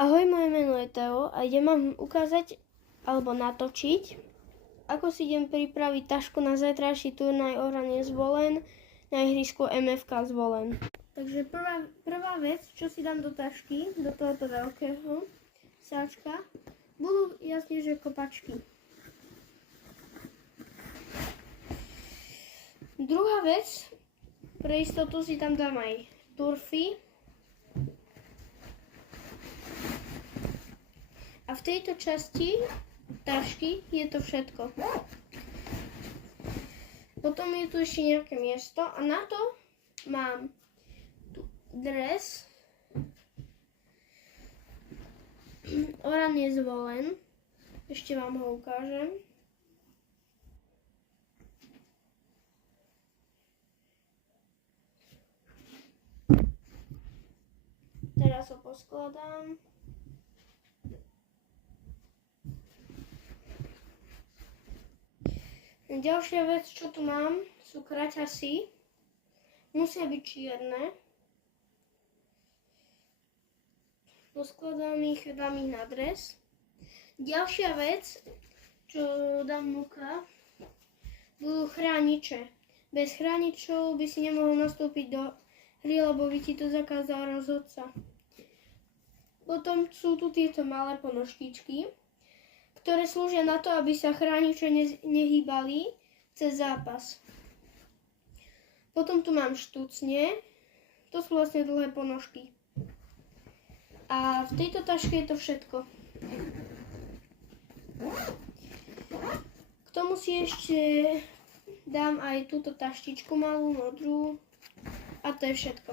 Ahoj, moje meno je Teo a idem vám ukázať alebo natočiť, ako si idem pripraviť tašku na zajtrajší turnaj Oranie Zvolen na ihrisku MFK Zvolen. Takže prvá vec, čo si dám do tašky, do tohoto veľkého sáčka, budú jasne, že kopačky. Druhá vec, pre istotu si tam dám aj turfy. A v tejto časti tašky je to všetko. Potom je tu ešte nejaké miesto a na to mám tu dres Oranie Zvolen. Ešte vám ho ukážem. Teraz ho poskladám. Ďalšia vec, čo tu mám, sú kraťasy. Musia byť čierne. Poskladám ich, dám ich na dres. Ďalšia vec, čo dám vnúka, budú chrániče. Bez chráničov by si nemohol nastúpiť do hry, lebo by ti to zakázal rozhodca. Potom sú tu tieto malé ponožtičky, ktoré slúžia na to, aby sa chrániče nehýbali cez zápas. Potom tu mám štucne, to sú vlastne dlhé ponožky. A v tejto taške je to všetko. K tomu si ešte dám aj túto taštičku malú, modrú a to je všetko.